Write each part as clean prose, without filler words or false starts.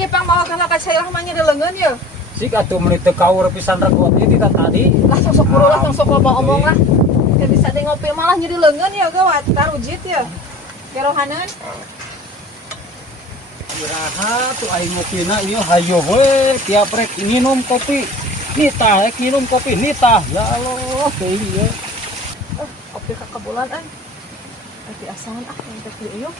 ge pang mawa kana ka saya mah ngideleungeun ye. Sik atuh meuli teu kaur pisan regot ieu tita tadi. Langsung sok buru langsung sok loba omong lah. Teu bisa teh ngopi malah ngideleungeun ye gawat tarujit ye. Gerohaneun. Iraha tuh aing ngopina ieu hayo we tiap rek minum kopi. Nitah rek minum kopi nitah. Ya Allah, teuing ieu. Kopi ka kabulan an. Ati asangan untuk ieu.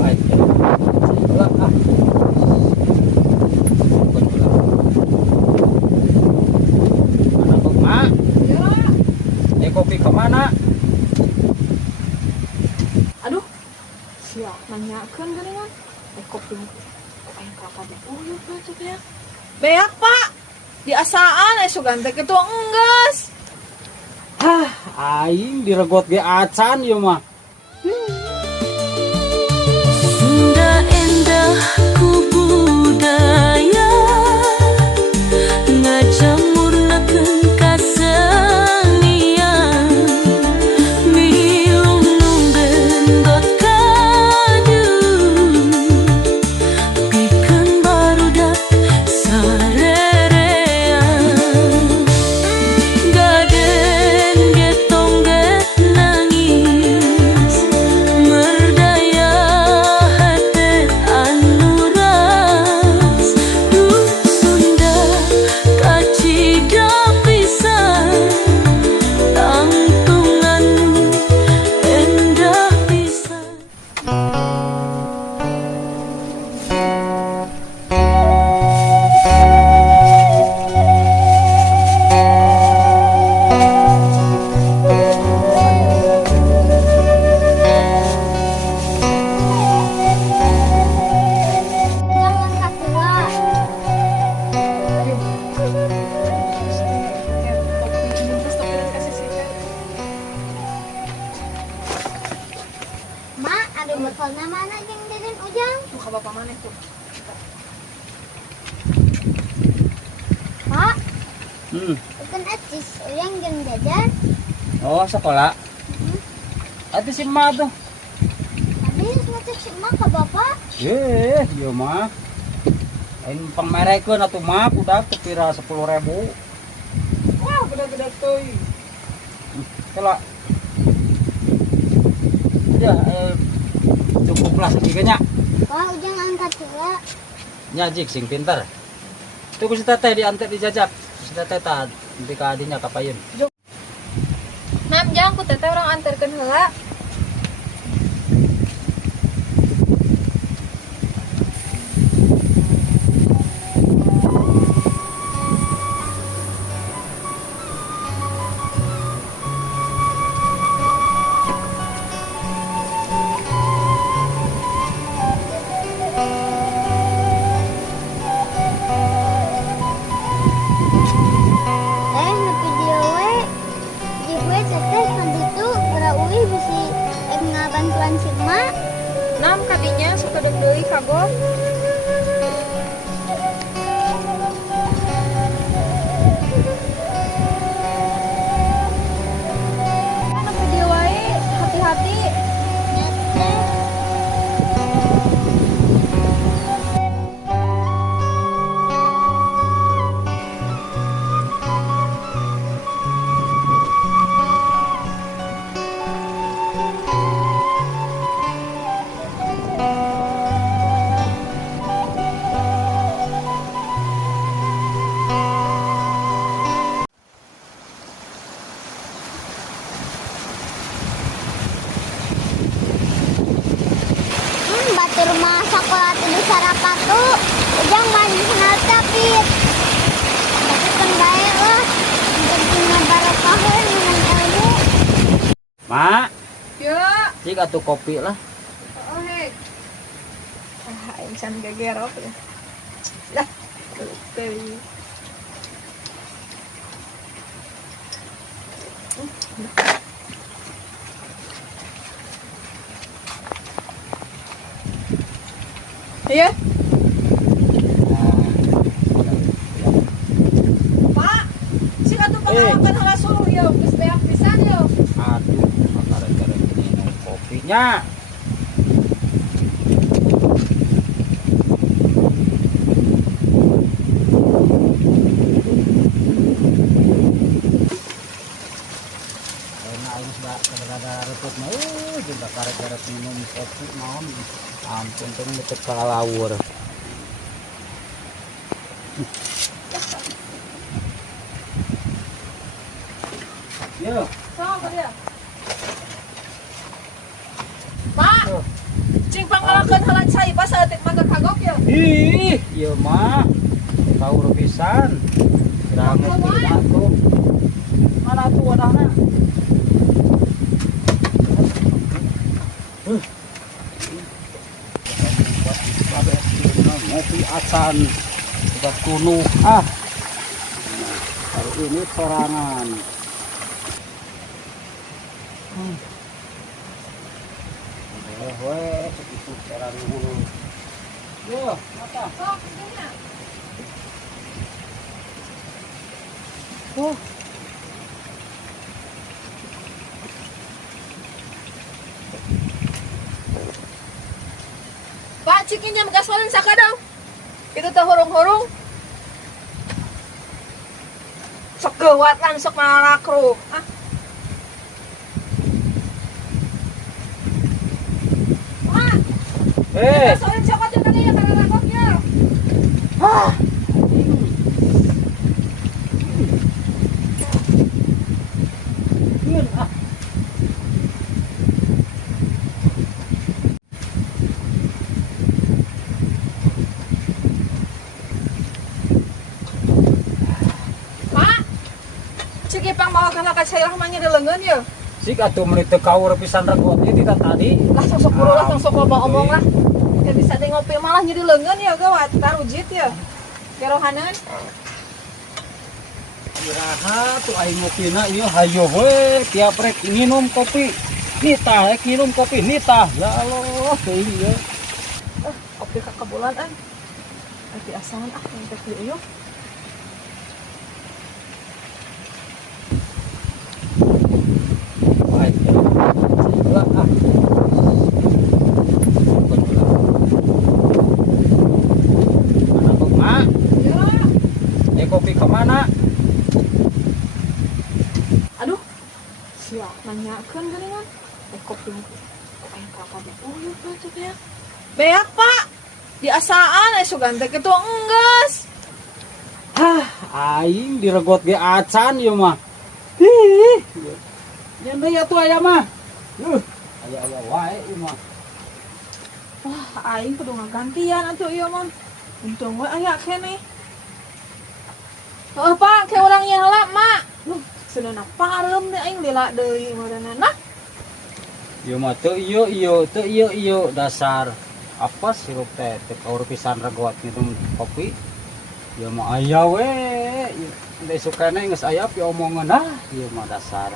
Baik. Ulah ah. Mana tuh, Mak? Kopi kemana? Aduh, siap nanyakeun geuningan. Kopi aing kakak di uyuh baca beak. Beak, Pak. Di asaan sugan teh kitu enggeus. Hah, aing diregot ge acan ieu mah. Sunda endah ku budaya ngajamurnakeun kasenian milung nunggendot kadu pikeun barudak sarerean gaden getong get nangis merdaya hate anu ras duh Sunda kacida pisan tangtunganmu endah pisan. Jangan kakua. Mak, ada bekalnya mana jeung Deden Ujang? Muka bapak mana tuh? Pak, Hmm. bukan Acis, Ujang jeung Jajan. Oh, sekolah. Ati si Ma tuh. Tadi ngecek si Mak ke bapak. Ieu mah. Aing pangmerekeun atuh mah budak teu pira 10.000. Wah, bedak-bedak teuing. Kela. Ya, cukuplah segiganya. Pak, Ujang angkat dua. Nyajik sing pinter. Tuh si teteh diantar dijajak. Si teteh tah nanti ka adinya kapayun. Mam, jangan ku teteh orang antarkeun heula. Na video we. Di gue teteh kan itu gerak uih bisi ngabantuan si Mak. Nam kadinya suka deui kagok. Mana video wae, hati-hati. Batur mah sekolah tidur sarapatu. Ujang mandi kenal capit. Tapi kan baik lah. Untuk cuma barokahnya dengan ilmu. Mak, Ya, cik atuh kopi lah. oh hek. Aing can gegerok ya. Dah, teuing. Iya. Pak, si atuh pangawakan heula suruh yo, geus beak pisan yo. Aduh, karek-karek minum kopi. Ya. Enak ini sudah ada repotnya. Juga karet-karet minum kopi naon. Ampun tuh deket kalawur. Yo. Sama dia. Pak, cing pangalakeun heula cai pas saeutik mangga kagok ya. Ih, ieu mah tahu pisan. Kirang ngerti atuh. Mana tuh wadahna? Ngopi acan udah kuno ah. Hari ini sorangan. Weh, itu serang dulu. Yo, apa? Sok, sini. Oh. Pak, cikinya bekas walin sakadang. Itu teh hurung-hurung. Sok geuwat lan sok malarakru. Ah. Mak, bekas walin cokot yang tadi yang malarakoknya. Ah. Yun, ah. Mak, ciki pang mau kana ka cai rahmanya dileungeun ya. Sik atuh meuli teu kaur pisan regot ieu tidak tadi. Lah sok buru lah sok loba omong lah. Ya bisa di ngopi malah jadi leungeun ya gawat tarujit ya. Kerohanan. Iraha tuh aing ngopina ieu hayo we tiap rek minum kopi. Nitah rek minum kopi nitah. Ya Allah, teuing ieu. Kopi ka kebulan an. Ati asangan yang teh ieu. Baik. Lah ah. Mana kok, Mak? Ya. Kopi kemana? Aduh. Sia nanyakeun geuningan. Kopi kok aya ka di uyuh tuh ya. Beak, Pak. Di asaan sugan teh kitu enggeus. Hah, aing diregot ge acan ieu mah. Ih. Nya deui atuh aya mah. Aya wae ieu mah. Wah, aing kudu ngagantian atuh ieu mah. Untung we aya keneh. Heeh, Pak, ke urang nya heula, Mak. Seuneu pareum teh aing lila deui ngaranna. Nah, Ieu mah teu ieu dasar apa sirup teh teu kaur pisan regot minum kopi. Ieu mah aya we. Ieu sukana geus aya pi omongan ah, ieu mah dasar.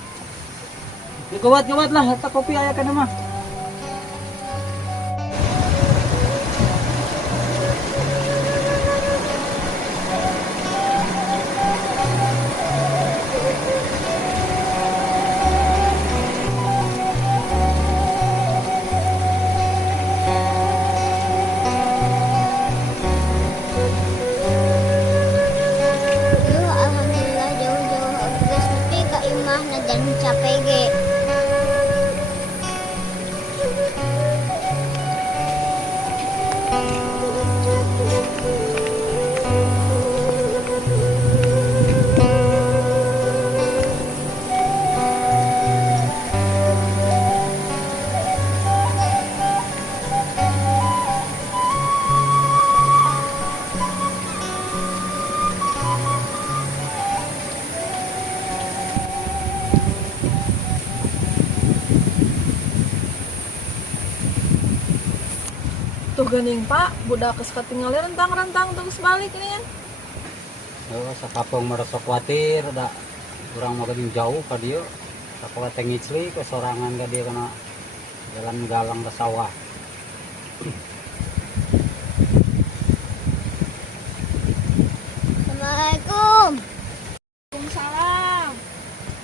Ieu gawat lah eta kopi aya kana mah. Duh, alhamdulillah jauh-jauh geus nepi ka imahna dan capek ge. tuh geuning, Pak. Budak geus katingali rentang-rentang terus balik ini kan. Sakapung merasa khawatir da urang mah geuning jauh ka dieu. Sakola teh ngicli ke sorangan ka dieu kana jalan galang ke sawah. Assalamualaikum. Waalaikumsalam.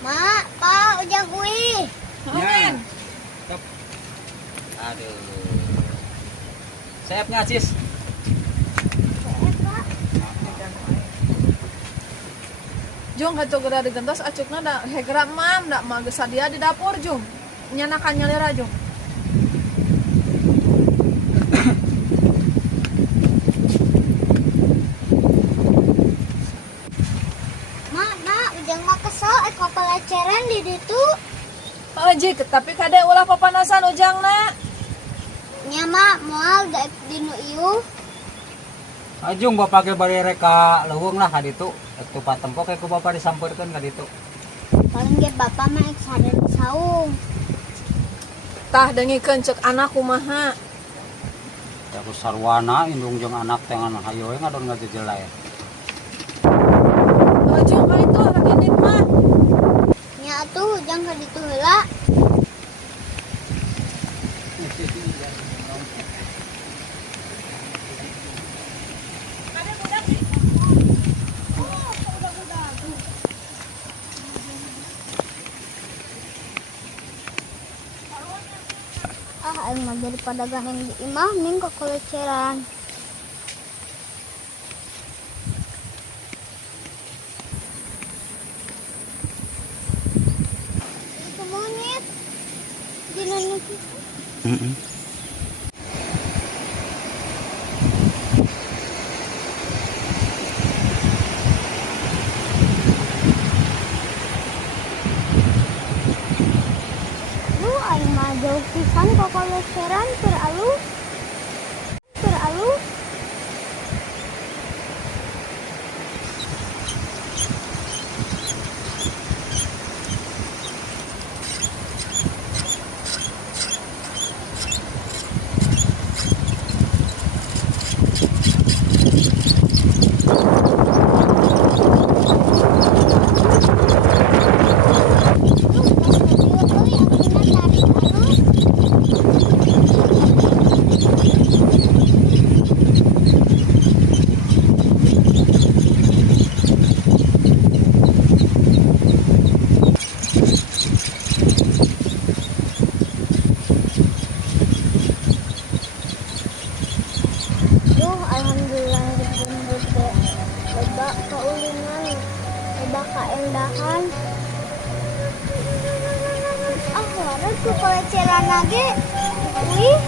Mak, Pak, ujang kuih. Amin. nya cis. Jung katu geura digentos acukna da hegera mam da mah geus sadia di dapur Jung. Nyanakan nyalira Jung. Mak, ujang mah kesel eko peleceran di ditu. Oh jik, tapi kade ulah papanasan ujangna. Nya mak moal da dinu ieu. Ajung bapak ge bari reka leuweung lah ka ditu. Eta patempo ke ku bapak disampeurkeun ka ditu. Paling ge bapak mah ek sadar saung. Tah dengikeun ceuk anak kumaha. Ya ku sarwana indung jeung anak teh ngan hayo we ngadon ngajejelay. Oh Jung ka itu rakinit mah. Nya atuh ujang ka ditu heula. Aing mah daripada ganeng di imah ming kekoleceran. Itu monyet. Dina nuki. Lu aing mah jauh pisan kekoleceran teralus. Duh, alhamdulillah dijemput deh. Loba kaulingan, loba kaendahan. Ah, waras ku peleceran lagi. Wih.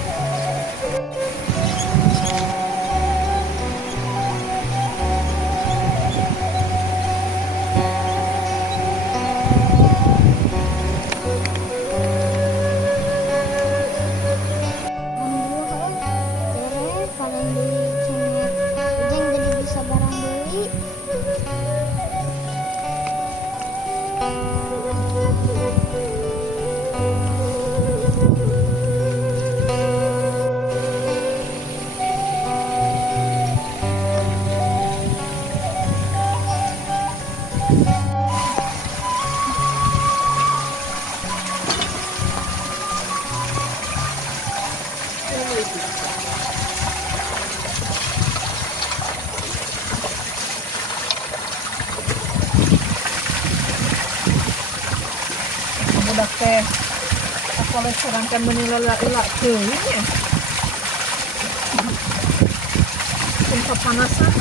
Budak teh koleceran kan menilai teuing ya. Tempat panasan.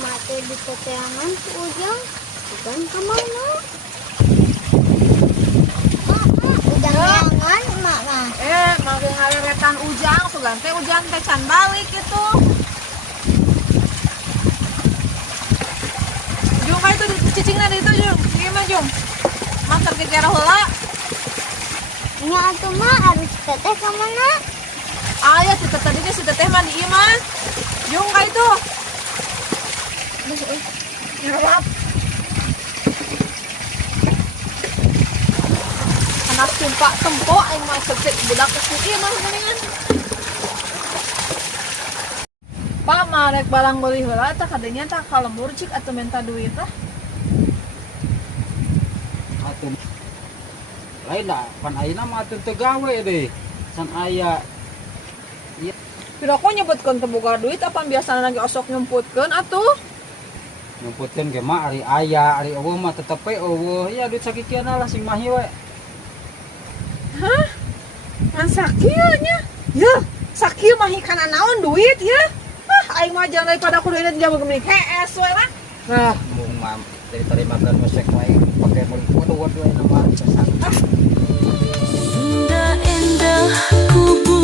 Mati di peteangan ku ujang. Bukan kemana? Ujang neangan emak mah. Mau ngaleretan ujang sugan teh ujang teh can balik gitu. Jung ka itu cicingna di itu Jung. Gimana Jung? Masak gegera heula. Nya atuh mah harus teteh kemana? Aya si teteh tadi si teteh mah di ieu mah. Jung ka itu. Geus euy. Nyerap. Anak tumpak tempo aing mah secek budak kecil ieu mah geuningan. Pak mah rek balang beuli heula tah kadenya tah kalembur cik atuh minta duit tah. Atuh lain dah pan ayeuna mah atuh teu gawe deui. San aya ieu Pira ko nyebutkeun teu boga duit apa biasana lagi osok nyumputkeun atuh. Nyumputkeun ge mah ari aya, ari eueuh mah tetep we eueuh. Ya duit sakikieuna lah sing mahi we. Hah? Ngan sakieu nya? Ya, sakieu mah kana naon duit ya? Ah, aing mah jangan daripada aku duit jago geuning HS we lah. Nah, Mung mah dari makan mesek wae pake waduh we nama bisa. Indah-indah ku